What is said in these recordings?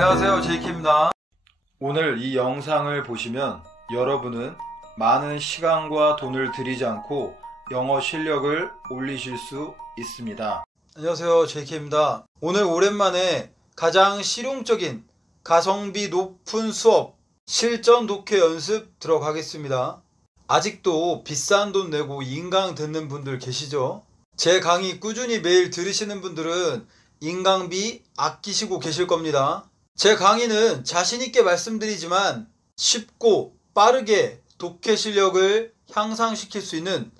안녕하세요, 제이키입니다. 오늘 이 영상을 보시면 여러분은 많은 시간과 돈을 들이지 않고 영어 실력을 올리실 수 있습니다. 안녕하세요, 제이키입니다. 오늘 오랜만에 가장 실용적인 가성비 높은 수업 실전 독해 연습 들어가겠습니다. 아직도 비싼 돈 내고 인강 듣는 분들 계시죠? 제 강의 꾸준히 매일 들으시는 분들은 인강비 아끼시고 계실 겁니다. 제 강의는 자신있게 말씀드리지만 쉽고 빠르게 독해 실력을 향상시킬 수 있는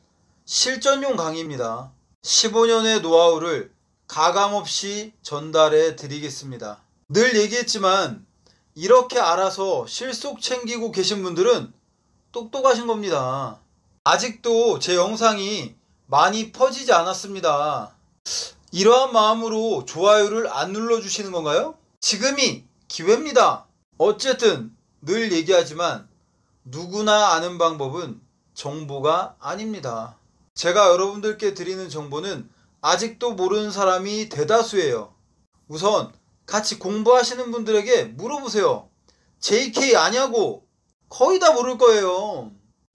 실전용 강의입니다. 15년의 노하우를 가감없이 전달해 드리겠습니다. 늘 얘기했지만 이렇게 알아서 실속 챙기고 계신 분들은 똑똑하신 겁니다. 아직도 제 영상이 많이 퍼지지 않았습니다. 이러한 마음으로 좋아요를 안 눌러주시는 건가요? 지금이 기회입니다. 어쨌든 늘 얘기하지만 누구나 아는 방법은 정보가 아닙니다. 제가 여러분들께 드리는 정보는 아직도 모르는 사람이 대다수예요. 우선 같이 공부하시는 분들에게 물어보세요. JK 아냐고? 거의 다 모를 거예요.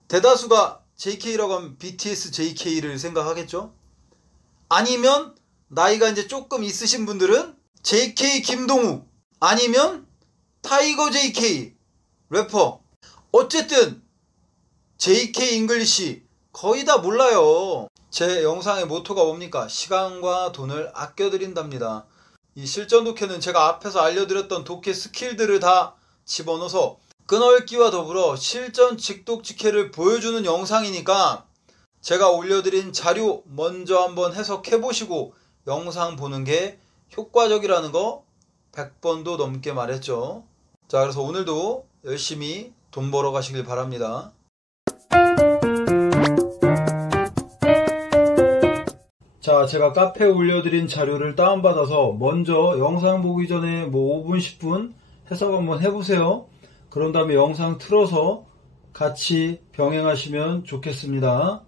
대다수가 JK라고 하면 BTS JK를 생각하겠죠? 아니면 나이가 이제 조금 있으신 분들은 JK 김동욱 아니면 타이거 JK 래퍼, 어쨌든 JK 잉글리시 거의 다 몰라요. 제 영상의 모토가 뭡니까? 시간과 돈을 아껴드린답니다. 이 실전 독해는 제가 앞에서 알려드렸던 독해 스킬들을 다 집어넣어서 끈얼기와 더불어 실전 직독직해를 보여주는 영상이니까 제가 올려드린 자료 먼저 한번 해석해보시고 영상 보는 게 효과적이라는 거 100번도 넘게 말했죠. 자, 그래서 오늘도 열심히 돈 벌어 가시길 바랍니다. 자, 제가 카페에 올려드린 자료를 다운받아서 먼저 영상 보기 전에 5분 10분 해석 한번 해보세요. 그런 다음에 영상 틀어서 같이 병행하시면 좋겠습니다.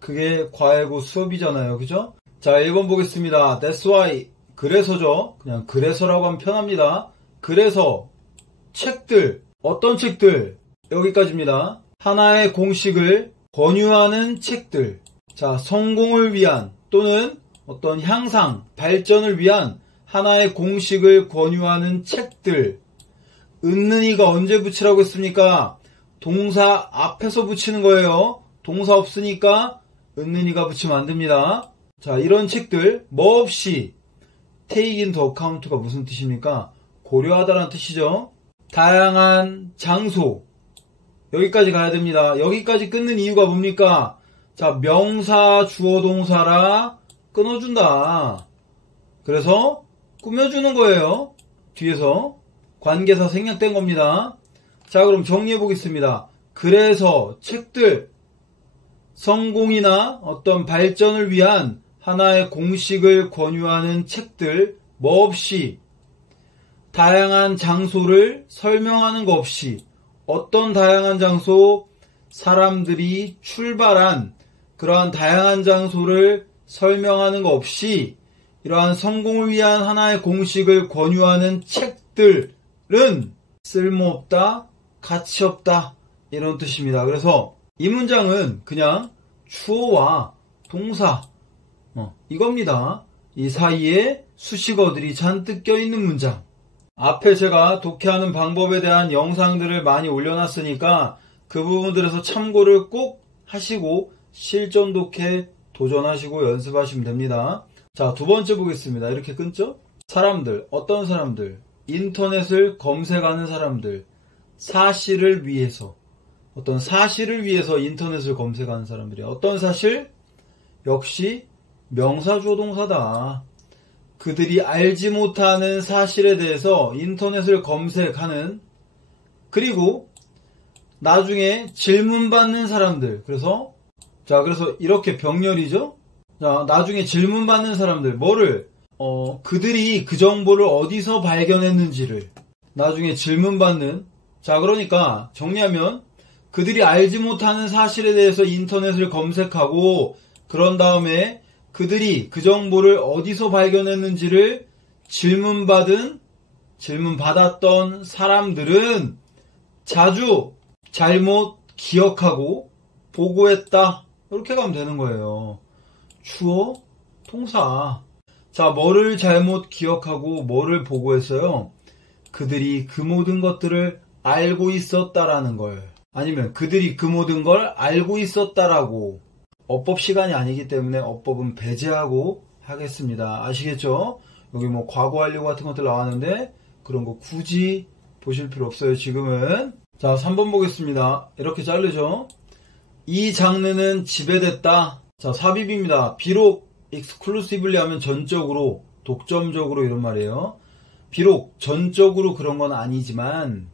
그게 과외고 수업이잖아요, 그죠? 자, 1번 보겠습니다. That's why, 그래서죠. 그냥 그래서라고 하면 편합니다. 그래서 책들, 어떤 책들? 여기까지입니다. 하나의 공식을 권유하는 책들. 자, 성공을 위한 또는 어떤 향상, 발전을 위한 하나의 공식을 권유하는 책들. 은는이가 언제 붙이라고 했습니까? 동사 앞에서 붙이는 거예요. 동사 없으니까 은는이가 붙이면 안 됩니다. 자, 이런 책들 뭐 없이 take into account가 무슨 뜻입니까? 고려하다라는 뜻이죠. 다양한 장소, 여기까지 가야 됩니다. 여기까지 끊는 이유가 뭡니까? 자, 명사 주어 동사라 끊어준다. 그래서 꾸며주는 거예요. 뒤에서 관계사 생략된 겁니다. 자, 그럼 정리해 보겠습니다. 그래서 책들, 성공이나 어떤 발전을 위한 하나의 공식을 권유하는 책들 뭐 없이, 다양한 장소를 설명하는 거 없이, 어떤 다양한 장소, 사람들이 출발한 그러한 다양한 장소를 설명하는 거 없이 이러한 성공을 위한 하나의 공식을 권유하는 책들은 쓸모없다, 가치없다, 이런 뜻입니다. 그래서 이 문장은 그냥 주어와 동사 이겁니다. 이 사이에 수식어들이 잔뜩 껴있는 문장. 앞에 제가 독해하는 방법에 대한 영상들을 많이 올려놨으니까 그 부분들에서 참고를 꼭 하시고 실전 독해 도전하시고 연습하시면 됩니다. 자, 두 번째 보겠습니다. 이렇게 끊죠? 사람들, 어떤 사람들? 인터넷을 검색하는 사람들. 사실을 위해서. 어떤 사실을 위해서 인터넷을 검색하는 사람들이. 어떤 사실? 역시 명사 주어 동사다. 그들이 알지 못하는 사실에 대해서 인터넷을 검색하는, 그리고 나중에 질문받는 사람들. 그래서 이렇게 병렬이죠. 자, 나중에 질문받는 사람들. 뭐를? 그들이 그 정보를 어디서 발견했는지를 나중에 질문받는. 자, 그러니까 정리하면 그들이 알지 못하는 사실에 대해서 인터넷을 검색하고 그런 다음에 그들이 그 정보를 어디서 발견했는지를 질문받은 질문 받았던 사람들은 자주 잘못 기억하고 보고했다. 이렇게 가면 되는 거예요. 주어, 동사. 자, 뭐를 잘못 기억하고 뭐를 보고했어요? 그들이 그 모든 것들을 알고 있었다라는 걸. 아니면 그들이 그 모든 걸 알고 있었다라고. 어법 시간이 아니기 때문에 어법은 배제하고 하겠습니다. 아시겠죠? 여기 뭐 과거 완료 같은 것들 나왔는데 그런 거 굳이 보실 필요 없어요. 지금은. 자, 3번 보겠습니다. 이렇게 자르죠. 이 장르는 지배됐다. 자, 삽입입니다. 비록 exclusively 하면 전적으로, 독점적으로 이런 말이에요. 비록 전적으로 그런 건 아니지만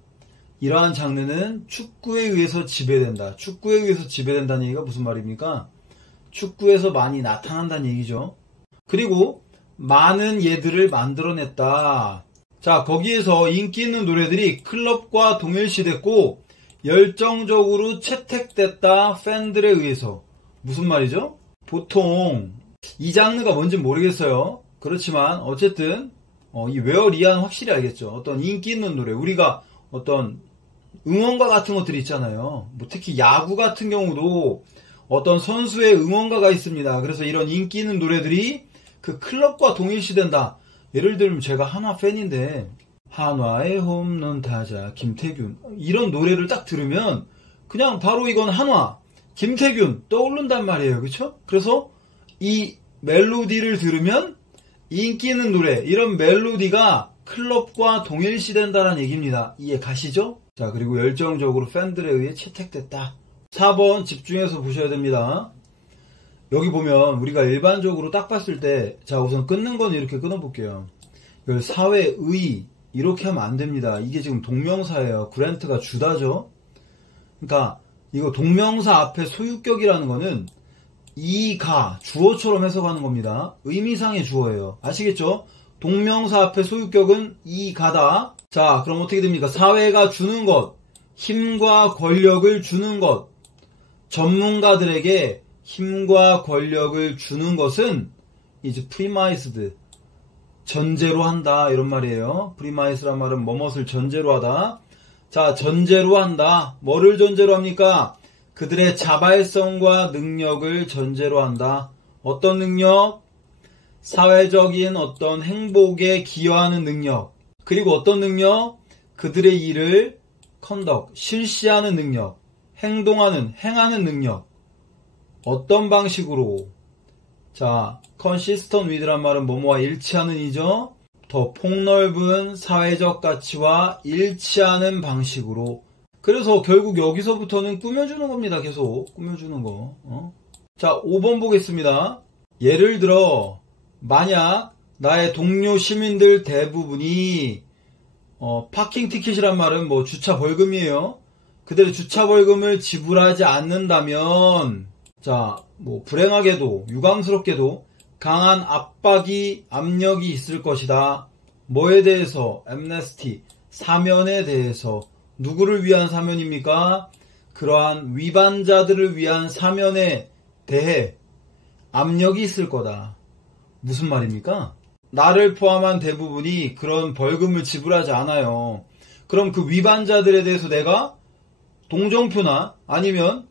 이러한 장르는 축구에 의해서 지배된다. 축구에 의해서 지배된다는 얘기가 무슨 말입니까? 축구에서 많이 나타난다는 얘기죠. 그리고 많은 예들을 만들어냈다. 자, 거기에서 인기 있는 노래들이 클럽과 동일시됐고 열정적으로 채택됐다. 팬들에 의해서. 무슨 말이죠? 보통 이 장르가 뭔지 모르겠어요. 그렇지만 어쨌든 이 웨어리안 확실히 알겠죠. 어떤 인기 있는 노래, 우리가 어떤 응원가 같은 것들이 있잖아요. 뭐 특히 야구 같은 경우도 어떤 선수의 응원가가 있습니다. 그래서 이런 인기 있는 노래들이 그 클럽과 동일시된다. 예를 들면 제가 한화 팬인데 한화의 홈런 타자 김태균 이런 노래를 딱 들으면 그냥 바로 이건 한화 김태균 떠오른단 말이에요. 그렇죠? 그래서 이 멜로디를 들으면 인기 있는 노래 이런 멜로디가 클럽과 동일시된다는 얘기입니다. 이해 가시죠? 자, 그리고 열정적으로 팬들에 의해 채택됐다. 4번 집중해서 보셔야 됩니다. 여기 보면 우리가 일반적으로 딱 봤을 때, 자, 우선 끊는 건 이렇게 끊어볼게요. 이걸 사회의 이렇게 하면 안 됩니다. 이게 지금 동명사예요. 그랜트가 주다죠. 그러니까 이거 동명사 앞에 소유격이라는 거는 이가 주어처럼 해석하는 겁니다. 의미상의 주어예요. 아시겠죠? 동명사 앞에 소유격은 이가다. 자, 그럼 어떻게 됩니까? 사회가 주는 것, 힘과 권력을 주는 것, 전문가들에게 힘과 권력을 주는 것은 이제 프리마이스드, 전제로 한다 이런 말이에요. 프리마이스란 말은 뭐뭇을 전제로 하다. 자, 전제로 한다. 뭐를 전제로 합니까? 그들의 자발성과 능력을 전제로 한다. 어떤 능력? 사회적인 어떤 행복에 기여하는 능력. 그리고 어떤 능력? 그들의 일을 컨덕, 실시하는 능력, 행하는 능력. 어떤 방식으로? 자, consistent with란 말은 뭐뭐와 일치하는 이죠. 더 폭넓은 사회적 가치와 일치하는 방식으로. 그래서 결국 여기서부터는 꾸며주는 겁니다. 계속 꾸며주는 거. 자, 5번 보겠습니다. 예를 들어 만약 나의 동료 시민들 대부분이 파킹 티켓이란 말은 뭐 주차 벌금이에요. 그들의 주차 벌금을 지불하지 않는다면, 자, 뭐 불행하게도 유감스럽게도 강한 압력이 있을 것이다. 뭐에 대해서? 엠네스티, 사면에 대해서. 누구를 위한 사면입니까? 그러한 위반자들을 위한 사면에 대해 압력이 있을 거다. 무슨 말입니까? 나를 포함한 대부분이 그런 벌금을 지불하지 않아요. 그럼 그 위반자들에 대해서 내가 동정표나 아니면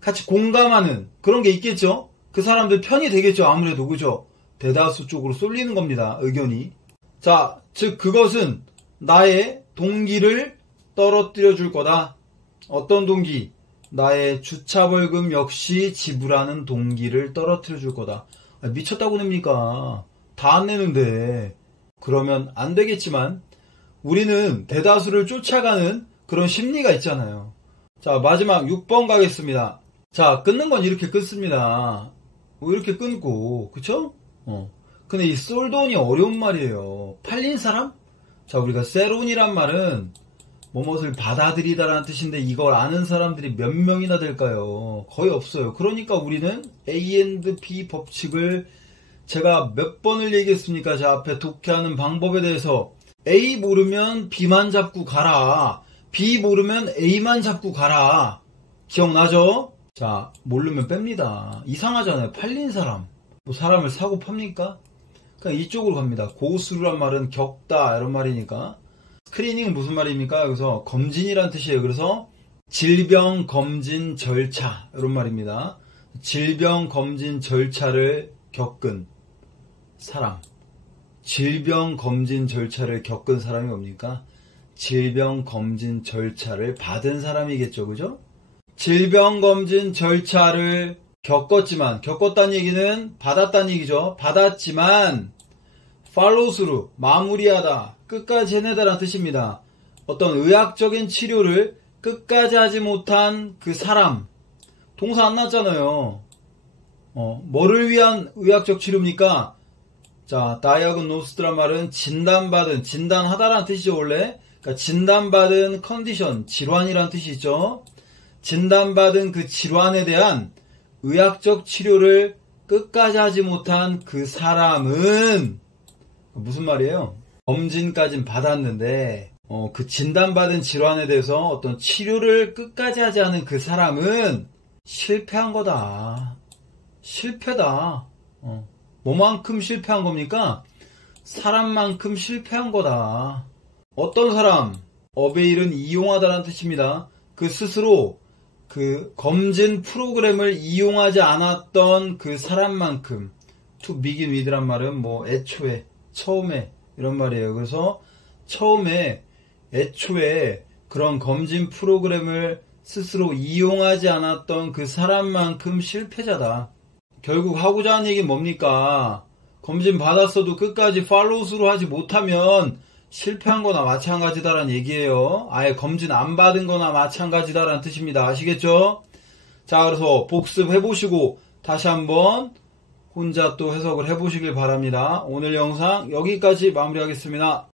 같이 공감하는 그런 게 있겠죠? 그 사람들 편이 되겠죠? 아무래도. 그죠? 대다수 쪽으로 쏠리는 겁니다. 의견이. 자, 즉 그것은 나의 동기를 떨어뜨려 줄 거다. 어떤 동기? 나의 주차 벌금 역시 지불하는 동기를 떨어뜨려 줄 거다. 미쳤다고 냅니까? 다 안 내는데. 그러면 안 되겠지만 우리는 대다수를 쫓아가는 그런 심리가 있잖아요. 자, 마지막 6번 가겠습니다. 자, 끊는 건 이렇게 끊습니다. 뭐 이렇게 끊고, 그쵸? 근데 이 솔돈이 어려운 말이에요. 팔린 사람? 자, 우리가 세론이란 말은 뭐뭇을 받아들이다라는 뜻인데 이걸 아는 사람들이 몇 명이나 될까요? 거의 없어요. 그러니까 우리는 A&B 법칙을 제가 몇 번을 얘기했습니까? 제 앞에 독해하는 방법에 대해서 A 모르면 B만 잡고 가라. B 모르면 A만 잡고 가라. 기억나죠? 자, 모르면 뺍니다. 이상하잖아요. 팔린 사람. 뭐 사람을 사고 팝니까? 그러니까 이쪽으로 갑니다. 고수란 말은 겪다 이런 말이니까. 스크리닝은 무슨 말입니까? 여기서 검진이란 뜻이에요. 그래서 질병 검진 절차 이런 말입니다. 질병 검진 절차를 겪은 사람. 질병 검진 절차를 겪은 사람이 뭡니까? 질병 검진 절차를 받은 사람이겠죠. 그죠? 질병 검진 절차를 겪었지만, 겪었다는 얘기는 받았다는 얘기죠. 받았지만 follow through, 마무리하다, 끝까지 해내다라는 뜻입니다. 어떤 의학적인 치료를 끝까지 하지 못한 그 사람. 동사 안 났잖아요. 뭐를 위한 의학적 치료입니까? 자, diagnose란 말은 진단받은, 진단하다라는 뜻이죠, 원래. 그러니까 진단받은 컨디션, 질환이라는 뜻이 있죠. 진단받은 그 질환에 대한 의학적 치료를 끝까지 하지 못한 그 사람은 무슨 말이에요? 검진까진 받았는데 그 진단받은 질환에 대해서 어떤 치료를 끝까지 하지 않은 그 사람은 실패한 거다. 실패다. 뭐만큼 실패한 겁니까? 사람만큼 실패한 거다. 어떤 사람? 어베일은 이용하다라는 뜻입니다. 그 스스로 그 검진 프로그램을 이용하지 않았던 그 사람만큼. to begin with란 말은 뭐 애초에, 처음에 이런 말이에요. 그래서 처음에, 애초에 그런 검진 프로그램을 스스로 이용하지 않았던 그 사람만큼 실패자다. 결국 하고자 하는 얘기는 뭡니까? 검진 받았어도 끝까지 팔로우 스루 하지 못하면 실패한 거나 마찬가지다라는 얘기예요. 아예 검진 안 받은 거나 마찬가지다라는 뜻입니다. 아시겠죠? 자, 그래서 복습해보시고 다시 한번 혼자 또 해석을 해보시길 바랍니다. 오늘 영상 여기까지 마무리하겠습니다.